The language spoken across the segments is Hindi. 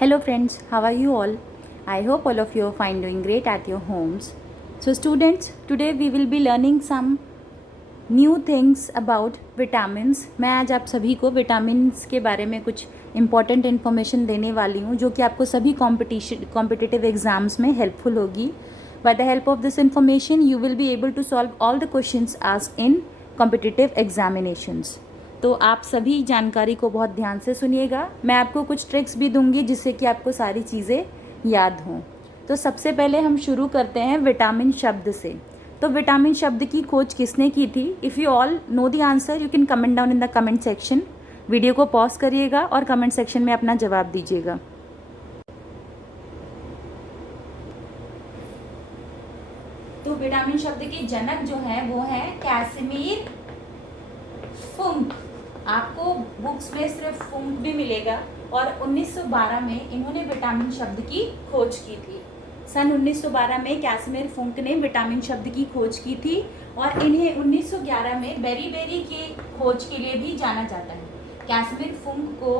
Hello friends, how are you all? I hope all of you are fine, doing great at your homes. So students, today we will be learning some new things about vitamins. मैं आज आप सभी को विटामिन्स के बारे में कुछ इंपॉर्टेंट इन्फॉर्मेशन देने वाली हूँ जो कि आपको सभी कॉम्पिटिटिव एग्जाम्स में हेल्पफुल होगी। By the help of this information you will be able to solve all the questions asked in competitive examinations. तो आप सभी जानकारी को बहुत ध्यान से सुनिएगा। मैं आपको कुछ ट्रिक्स भी दूंगी जिससे कि आपको सारी चीज़ें याद हों। तो सबसे पहले हम शुरू करते हैं विटामिन शब्द से। तो विटामिन शब्द की खोज किसने की थी? If you all know the answer you can comment down in the comment section. Video को पॉज करिएगा और कमेंट सेक्शन में अपना जवाब दीजिएगा। तो विटामिन शब्द के जनक जो है वो है कैसिमिर फुंक। आपको बुक्स में सिर्फ फुंक भी मिलेगा और 1912 में इन्होंने विटामिन शब्द की खोज की थी। सन 1912 में कैसिमिर फुंक ने विटामिन शब्द की खोज की थी और इन्हें 1911 में बेरी की खोज के लिए भी जाना जाता है। कैसिमिर फुंक को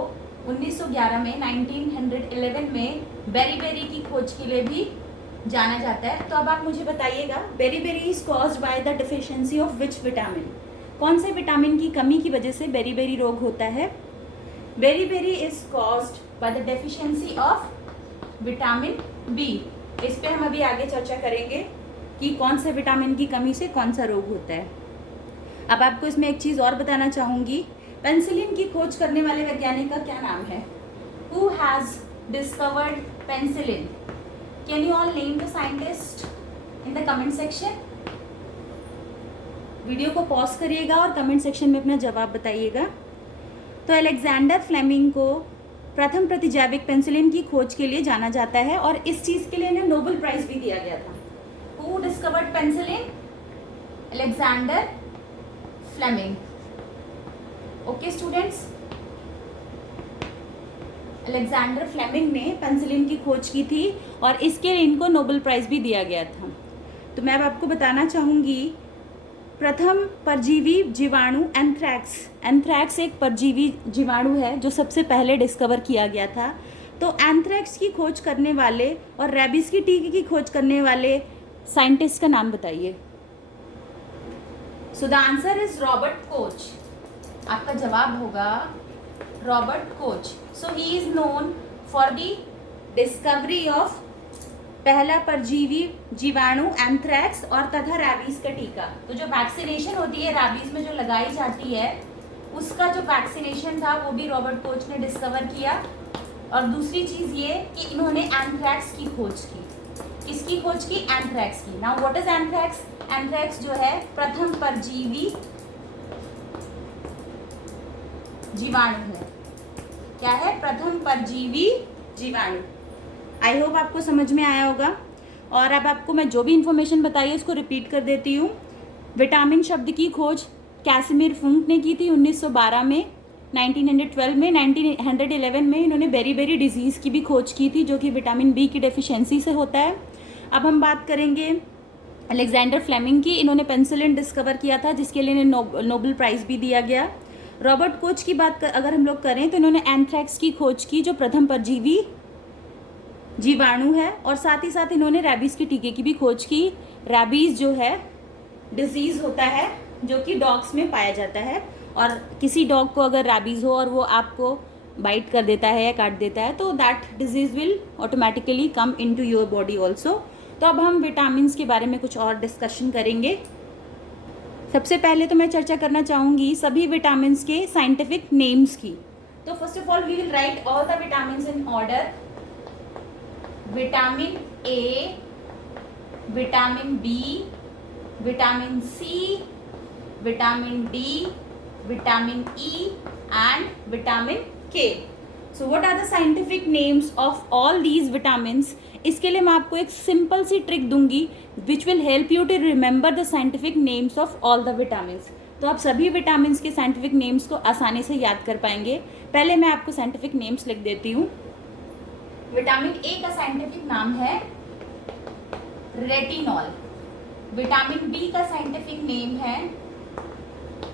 1911 में 1911 में बेरी की खोज के लिए भी जाना जाता है। तो अब आप मुझे बताइएगा, beri is caused by the deficiency of which vitamin? कौन से विटामिन की कमी की वजह से बेरी रोग होता है? Beri is caused by the deficiency of vitamin B. इस पे हम अभी आगे चर्चा करेंगे कि कौन से विटामिन की कमी से कौन सा रोग होता है। अब आपको इसमें एक चीज़ और बताना चाहूँगी, पेनिसिलिन की खोज करने वाले वैज्ञानिक का क्या नाम है? Who has discovered penicillin? Can you all name the scientist in the comment section? Video को पॉज करिएगा और कमेंट सेक्शन में अपना जवाब बताइएगा। तो अलेक्जेंडर फ्लेमिंग को प्रथम प्रतिजैविक पेनिसिलिन की खोज के लिए जाना जाता है और इस चीज़ के लिए इन्हें नोबेल प्राइज भी दिया गया था। Who discovered penicillin? Alexander Fleming. Okay students, Alexander Fleming ने पेनिसिलिन की खोज की थी और इसके लिए इनको नोबेल प्राइज भी दिया गया था। तो मैं अब आपको बताना चाहूँगी, प्रथम परजीवी जीवाणु एंथ्रैक्स एक परजीवी जीवाणु है जो सबसे पहले डिस्कवर किया गया था। तो एंथ्रैक्स की खोज करने वाले और रेबीज की टीके की खोज करने वाले साइंटिस्ट का नाम बताइए। So the answer is Robert Koch. आपका जवाब होगा Robert Koch. So he is known for the discovery of पहला परजीवी जीवाणु एंथ्रैक्स और तथा रैबीज का टीका। तो जो वैक्सीनेशन होती है रैबीज में जो लगाई जाती है उसका जो वैक्सीनेशन था वो भी रॉबर्ट कोच ने डिस्कवर किया। और दूसरी चीज़ ये कि इन्होंने एंथ्रैक्स की खोज की। किसकी खोज की? एंथ्रैक्स की। Now what is anthrax? Anthrax जो है प्रथम परजीवी जीवाणु है। क्या है? प्रथम परजीवी जीवाणु। आई होप आपको समझ में आया होगा। और अब आपको मैं जो भी इन्फॉर्मेशन बताई है उसको रिपीट कर देती हूँ। विटामिन शब्द की खोज कैसिमिर फुंक ने की थी 1912 में, 1912 में, 1911 में इन्होंने बेरी डिजीज़ की भी खोज की थी जो कि विटामिन बी की डेफिशिएंसी से होता है। अब हम बात करेंगे अलेक्जेंडर फ्लेमिंग की। इन्होंने पेनिसिलिन डिस्कवर किया था जिसके लिए इन्हें नोबेल प्राइज़ भी दिया गया। रॉबर्ट कोच की बात अगर हम लोग करें तो इन्होंने एंथ्रैक्स की खोज की जो प्रथम परजीवी जीवाणु है, और साथ ही साथ इन्होंने रैबीज के टीके की भी खोज की। रैबीज जो है डिजीज़ होता है जो कि डॉग्स में पाया जाता है और किसी डॉग को अगर रैबीज हो और वो आपको बाइट कर देता है या काट देता है तो that disease will automatically come into your body also. तो अब हम विटामिन्स के बारे में कुछ और डिस्कशन करेंगे। सबसे पहले तो मैं चर्चा करना चाहूँगी सभी विटामिन्स के साइंटिफिक नेम्स की। तो first of all we will write all the vitamins in order. Vitamin A, vitamin B, vitamin C, vitamin D, vitamin E and vitamin K. So what are the scientific names of all these vitamins? इसके लिए मैं आपको एक सिंपल सी ट्रिक दूंगी which will help you to remember the scientific names of all the vitamins. तो आप सभी विटामिन्स के साइंटिफिक नेम्स को आसानी से याद कर पाएंगे। पहले मैं आपको साइंटिफिक नेम्स लिख देती हूँ। विटामिन ए का साइंटिफिक नाम है रेटिनॉल। विटामिन बी का साइंटिफिक नेम है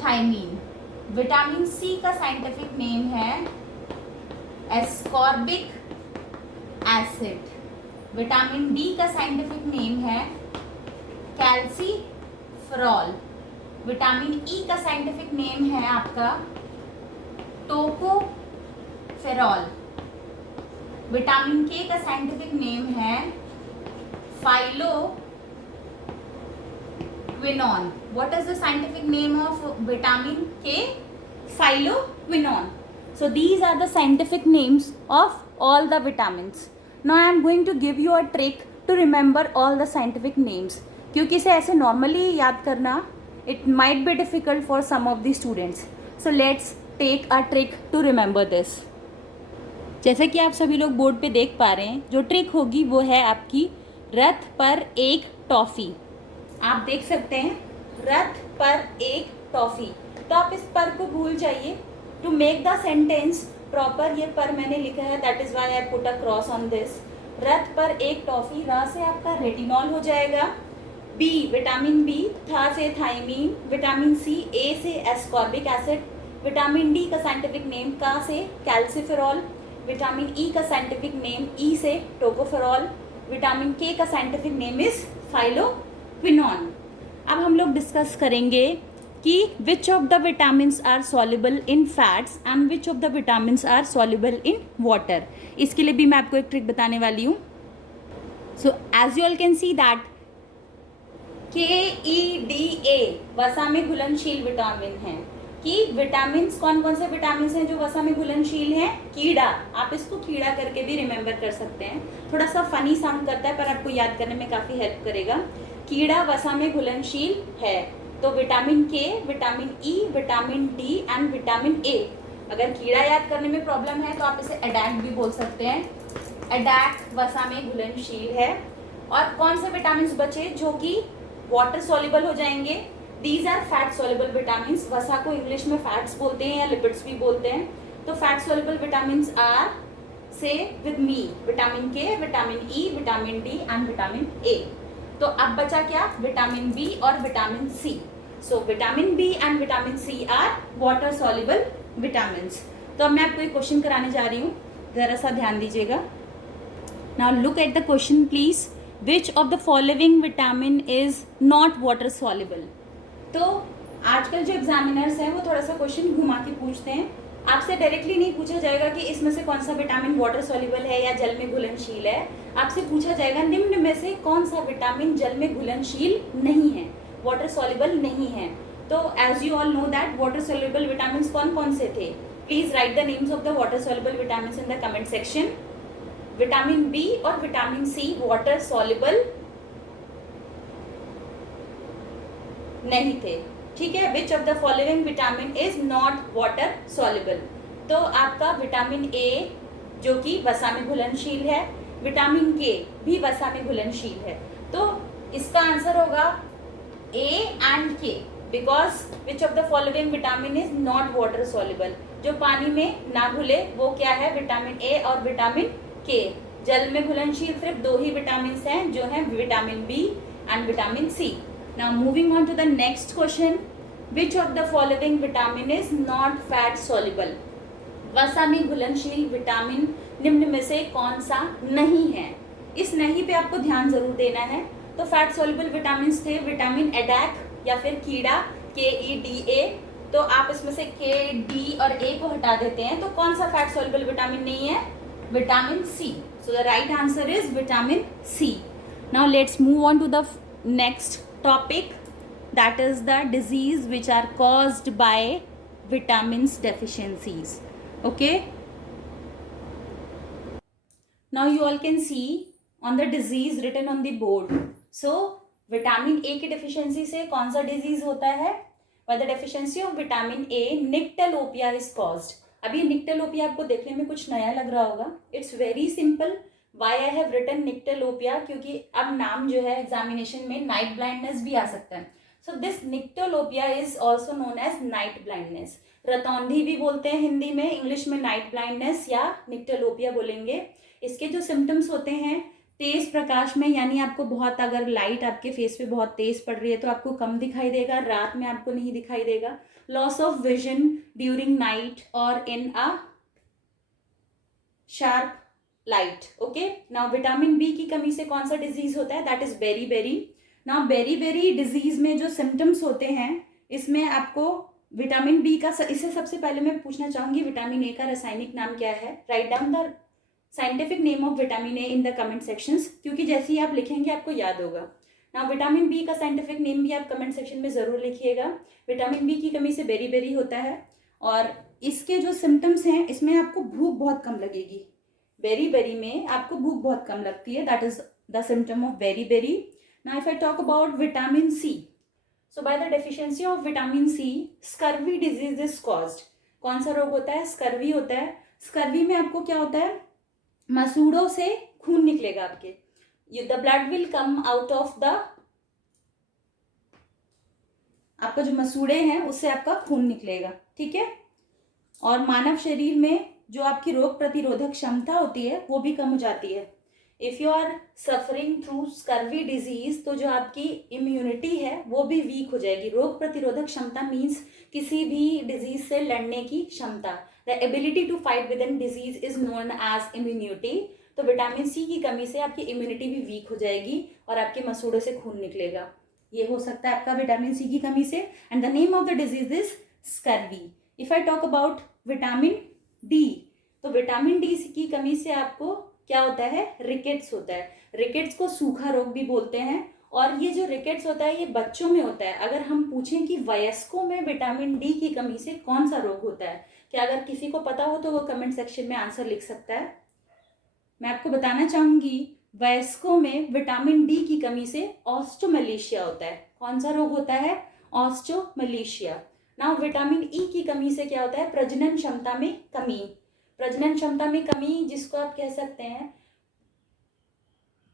थायमीन। विटामिन सी का साइंटिफिक नेम है एस्कॉर्बिक एसिड। विटामिन डी का साइंटिफिक नेम है कैल्सीफेरॉल। विटामिन ई का साइंटिफिक नेम है आपका टोकोफेरॉल। विटामिन के का साइंटिफिक नेम है phylloquinone. What is the scientific name of vitamin के? Phylloquinone. So these are the scientific names of all the vitamins. Now I am going to give you a trick to remember all the scientific names. क्योंकि इसे ऐसे normally याद करना it might be difficult for some of the students. So let's take a trick to remember this. जैसे कि आप सभी लोग बोर्ड पे देख पा रहे हैं, जो ट्रिक होगी वो है आपकी रथ पर एक टॉफ़ी। आप देख सकते हैं रथ पर एक टॉफ़ी। तो आप इस पर को भूल जाइए। To make the sentence proper, ये पर मैंने लिखा है, that is why I put a cross on this. रथ पर एक टॉफ़ी, र से आपका रेटिनॉल हो जाएगा, बी विटामिन बी, था से थाइमीन, विटामिन सी, ए से एस्कॉर्बिक एसिड, विटामिन डी का साइंटिफिक नेम का से कैल्सीफेरॉल, विटामिन ई का साइंटिफिक नेम ई से टोकोफेरॉल, विटामिन के का साइंटिफिक नेम इज फाइलोक्विनोन। अब हम लोग डिस्कस करेंगे कि which of the vitamins are soluble in fats and which of the vitamins are soluble in water. इसके लिए भी मैं आपको एक ट्रिक बताने वाली हूँ। So as you all can see that KEDA वसा में घुलनशील विटामिन है। कि विटामिन्स कौन कौन से विटामिन्स हैं जो वसा में घुलनशील हैं? कीड़ा। आप इसको कीड़ा करके भी रिमेंबर कर सकते हैं। थोड़ा सा फनी साउंड करता है पर आपको याद करने में काफ़ी हेल्प करेगा। कीड़ा वसा में घुलनशील है। तो vitamin K, vitamin E, vitamin D and vitamin ए। अगर कीड़ा याद करने में प्रॉब्लम है तो आप इसे एडैक्ट भी बोल सकते हैं। एडैक्ट वसा में घुलनशील है। और कौन से विटामिन बचे जो कि वाटर सॉल्युबल हो जाएंगे? These are fat soluble vitamin. वसा को इंग्लिश में फैट्स बोलते हैं या लिपिड्स भी बोलते हैं। तो fat soluble vitamin are, say with me, vitamin K, vitamin E, vitamin D and vitamin A. तो अब बचा क्या? विटामिन बी और vitamin C. So vitamin B and vitamin C are water soluble vitamins. तो अब मैं आपको एक क्वेश्चन कराने जा रही हूँ, ज़रा सा ध्यान दीजिएगा। Now look at the question please. Which of the following vitamin is not water soluble? तो आजकल जो एग्जामिनर्स हैं वो थोड़ा सा क्वेश्चन घुमा के पूछते हैं। आपसे डायरेक्टली नहीं पूछा जाएगा कि इसमें से कौन सा विटामिन वाटर सॉल्युबल है या जल में घुलनशील है। आपसे पूछा जाएगा निम्न में से कौन सा विटामिन जल में घुलनशील नहीं है, वाटर सॉल्युबल नहीं है। तो as you all know that water soluble vitamin कौन कौन से थे? Please write the names of the water soluble vitamin in the comment section. Vitamin B और विटामिन सी वाटर सॉल्युबल नहीं थे। ठीक है। Which of the following vitamin is not water soluble? तो आपका विटामिन ए जो कि वसा में घुलनशील है, विटामिन के भी वसा में घुलनशील है। तो इसका आंसर होगा ए एंड के, because which of the following vitamin is not water soluble? जो पानी में ना घुले वो क्या है? विटामिन ए और विटामिन के। जल में घुलनशील सिर्फ दो ही विटामिन हैं जो हैं vitamin B and vitamin C. Now moving on to the next question, which of the following vitamin is not fat soluble? वसा में घुलनशील विटामिन निम्न में से कौन सा नहीं है? इस नहीं पे आपको ध्यान जरूर देना है। तो फैट सॉल्युबल विटामिन थे विटामिन एडैक या फिर कीड़ा, KEDA। तो आप इसमें से के, डी और ए को हटा देते हैं तो कौन सा फैट सॉल्युबल विटामिन नहीं है? Vitamin C. So the right answer is vitamin C. Now let's move on to the next topic, that is the disease which are caused by vitamins deficiencies. Okay, now you all can see on the disease written on the board. So vitamin A की deficiency से कौन सा disease होता है? By the deficiency of vitamin A, nyctalopia is caused. अब ये nyctalopia आपको देखने में कुछ नया लग रहा होगा। It's very simple. Why I have written nyctalopia? क्योंकि अब नाम जो है एग्जामिनेशन में नाइट ब्लाइंडनेस भी आ सकता है। So this nyctalopia is also known as night blindness. रतौंधी भी बोलते हैं हिंदी में, इंग्लिश में नाइट ब्लाइंडनेस या निक्टोलोपिया बोलेंगे। इसके जो सिम्टम्स होते हैं, तेज प्रकाश में, यानी आपको बहुत, अगर लाइट आपके फेस पे बहुत तेज पड़ रही है तो आपको कम दिखाई देगा, रात में आपको नहीं दिखाई देगा। Loss of vision during night or in a sharp light. Okay, now vitamin B की कमी से कौन सा डिजीज होता है? That is beri. Now beri disease में जो सिम्टम्स होते हैं, इसमें आपको विटामिन बी का इससे सबसे पहले मैं पूछना चाहूंगी विटामिन ए का रासायनिक नाम क्या है? Right down the scientific name of vitamin A in the comment sections, क्योंकि जैसे ही आप लिखेंगे आपको याद होगा। नाउ विटामिन बी का साइंटिफिक नेम भी आप कमेंट सेक्शन में जरूर लिखिएगा। विटामिन बी की कमी से बेरी होता है, और इसके जो सिम्टम्स हैं इसमें आपको भूख बहुत कम लगेगी। बेरी में आपको भूख बहुत कम लगती है, that is the symptom of beri. Now if I talk about vitamin C, so by the deficiency of vitamin C scurvy disease is caused. कौन सा रोग होता है? स्कर्वी होता है। स्कर्वी में आपको क्या होता है? मसूड़ों से खून निकलेगा आपके, the blood will come out of the, आपका जो मसूड़े हैं उससे आपका खून निकलेगा, ठीक है। और मानव शरीर में जो आपकी रोग प्रतिरोधक क्षमता होती है वो भी कम हो जाती है। If you are suffering through scurvy disease, तो जो आपकी इम्यूनिटी है वो भी वीक हो जाएगी। रोग प्रतिरोधक क्षमता मीन्स किसी भी डिजीज से लड़ने की क्षमता, the ability to fight with an disease is known as immunity. तो विटामिन सी की कमी से आपकी इम्यूनिटी भी वीक हो जाएगी और आपके मसूड़ों से खून निकलेगा। ये हो सकता है आपका विटामिन सी की कमी से, and the name of the disease is scurvy. If I talk about vitamin D, तो विटामिन डी की कमी से आपको क्या होता है? रिकेट्स होता है। रिकेट्स को सूखा रोग भी बोलते हैं, और ये जो रिकेट्स होता है ये बच्चों में होता है। अगर हम पूछें कि वयस्कों में विटामिन डी की कमी से कौन सा रोग होता है, क्या अगर किसी को पता हो तो वो कमेंट सेक्शन में आंसर लिख सकता है। मैं आपको बताना चाहूंगी वयस्कों में विटामिन डी की कमी से ऑस्टोमलेशिया होता है। कौन सा रोग होता है? ऑस्टोमलेशिया। नाउ विटामिन ई की कमी से क्या होता है? प्रजनन क्षमता में कमी। प्रजनन क्षमता में कमी जिसको आप कह सकते हैं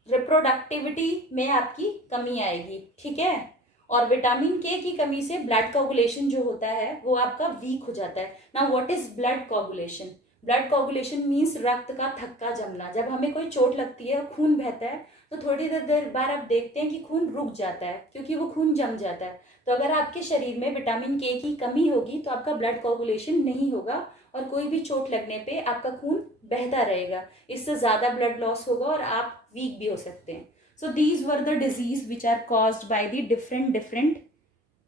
रिप्रोडक्टिविटी में आपकी कमी आएगी, ठीक है। और विटामिन के की कमी से ब्लड कोगुलेशन जो होता है वो आपका वीक हो जाता है। Now what is blood coagulation? Blood coagulation means रक्त का थक्का जमना। जब हमें कोई चोट लगती है और खून बहता है तो थोड़ी देर बाद आप देखते हैं कि खून रुक जाता है, क्योंकि वो खून जम जाता है। तो अगर आपके शरीर में विटामिन के की कमी होगी तो आपका ब्लड कोगुलेशन नहीं होगा, और कोई भी चोट लगने पे आपका खून बहता रहेगा, इससे ज़्यादा ब्लड लॉस होगा और आप वीक भी हो सकते हैं। So these were the disease which are caused by the different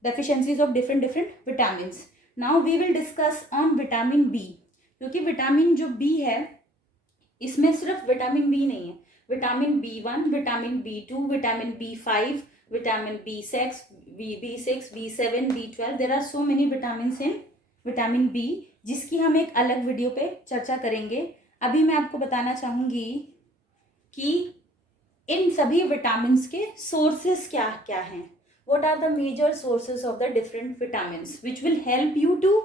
deficiencies of different vitamins. Now we will discuss on vitamin B, क्योंकि विटामिन जो B है इसमें सिर्फ विटामिन B नहीं है, vitamin B1, vitamin B2, vitamin B5, vitamin B6, B7, B12, there are so many vitamins in vitamin B, जिसकी हम एक अलग वीडियो पे चर्चा करेंगे। अभी मैं आपको बताना चाहूंगी कि इन सभी विटामिन्स के सोर्सेस क्या क्या हैं। What are the major sources of the different vitamins which will help you to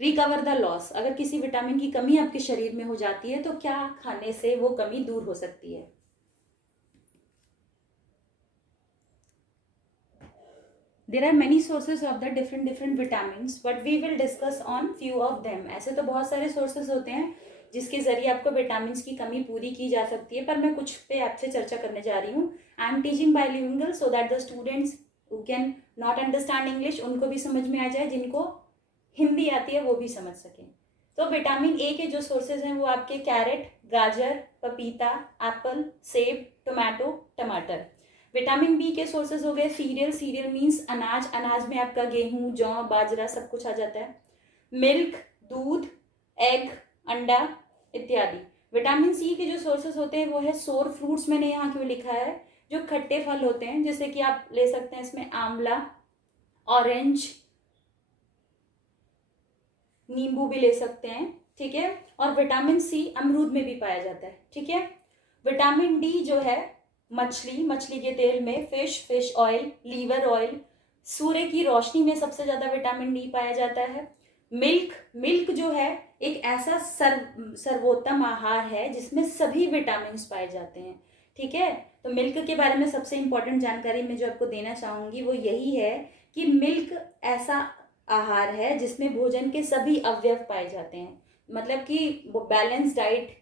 recover the loss. अगर किसी विटामिन की कमी आपके शरीर में हो जाती है तो क्या खाने से वो कमी दूर हो सकती है। There are many sources of the different vitamins, but we will discuss on few of them. ऐसे तो बहुत सारे sources होते हैं जिसके जरिए आपको विटामिन्स की कमी पूरी की जा सकती है, पर मैं कुछ पे आपसे चर्चा करने जा रही हूँ। I am teaching bilingual so that the students who can not understand English उनको भी समझ में आ जाए, जिनको हिंदी आती है वो भी समझ सकें। तो विटामिन ए के जो सोर्सेज हैं वो आपके कैरेट, गाजर, पपीता, एप्पल, सेब, टोमेटो, टमाटर। विटामिन बी के सोर्सेज हो गए सीरियल, सीरियल मीन्स अनाज, अनाज में आपका गेहूं, जौ, बाजरा सब कुछ आ जाता है। मिल्क, दूध, एग, अंडा इत्यादि। विटामिन सी के जो सोर्सेज होते हैं वो है सोर फ्रूट्स, मैंने यहाँ क्यों लिखा है, जो खट्टे फल होते हैं, जैसे कि आप ले सकते हैं इसमें आंवला, ऑरेंज, नींबू भी ले सकते हैं, ठीक है। और विटामिन सी अमरूद में भी पाया जाता है, ठीक है। विटामिन डी जो है मछली, मछली के तेल में, फिश ऑयल, लीवर ऑयल, सूर्य की रोशनी में सबसे ज्यादा विटामिन डी पाया जाता है। मिल्क जो है एक ऐसा सर्वोत्तम आहार है जिसमें सभी विटामिन पाए जाते हैं, ठीक है। तो मिल्क के बारे में सबसे इंपॉर्टेंट जानकारी मैं जो आपको देना चाहूंगी वो यही है कि मिल्क ऐसा आहार है जिसमें भोजन के सभी अवयव पाए जाते हैं। मतलब कि बैलेंस डाइट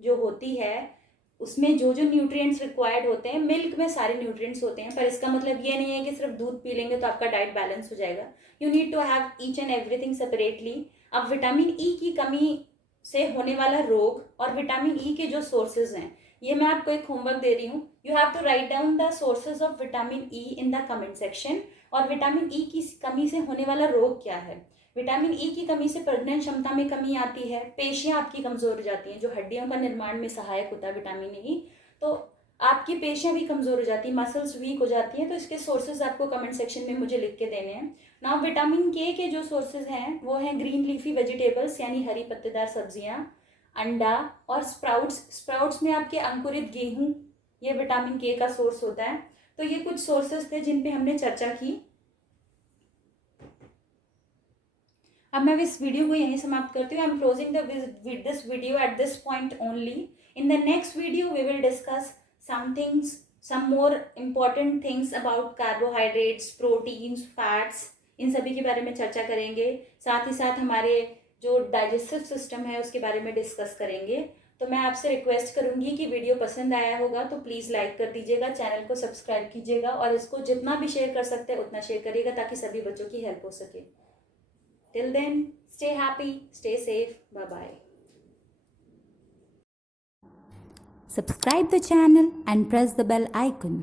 जो होती है उसमें जो जो न्यूट्रिएंट्स रिक्वायर्ड होते हैं, मिल्क में सारे न्यूट्रिएंट्स होते हैं। पर इसका मतलब ये नहीं है कि सिर्फ दूध पी लेंगे तो आपका डाइट बैलेंस हो जाएगा। You need to have each and everything separately. अब विटामिन ई की कमी से होने वाला रोग और विटामिन ई के जो सोर्सेज हैं, ये मैं आपको एक होमवर्क दे रही हूँ. You have to write down the sources of vitamin E in the comment section. और विटामिन ई की कमी से होने वाला रोग क्या है. विटामिन ई की कमी से प्रजनन क्षमता में कमी आती है, पेशियां आपकी कमजोर हो जाती हैं, जो हड्डियों का निर्माण में सहायक होता है विटामिन ई, तो आपकी पेशियां भी कमजोर हो जाती हैं, मसल्स वीक हो जाती हैं. तो इसके सोर्सेज आपको कमेंट सेक्शन में मुझे लिख के देने हैं. नाउ विटामिन के जो सोर्सेज हैं वो हैं ग्रीन लीफी वेजिटेबल्स यानी हरी पत्तेदार सब्जियां, अंडा और स्प्राउट्स. स्प्राउट्स में आपके अंकुरित गेहूं, ये विटामिन के का सोर्स होता है. तो ये कुछ सोर्सेज थे जिन पे हमने चर्चा की. अब मैं इस वीडियो को यहीं समाप्त करती हूँ. I am closing this video at this point only. In the next video we will discuss some things, some more important things about carbohydrates, proteins, fats. इन सभी के बारे में चर्चा करेंगे. साथ ही साथ हमारे जो डाइजेस्टिव सिस्टम है उसके बारे में डिस्कस करेंगे. तो मैं आपसे रिक्वेस्ट करूंगी कि वीडियो पसंद आया होगा तो प्लीज़ लाइक कर दीजिएगा, चैनल को सब्सक्राइब कीजिएगा और इसको जितना भी शेयर कर सकते हैं उतना शेयर करिएगा ताकि सभी बच्चों की हेल्प हो सके. Till then, stay happy, stay safe, bye bye. Subscribe the channel and press the bell icon.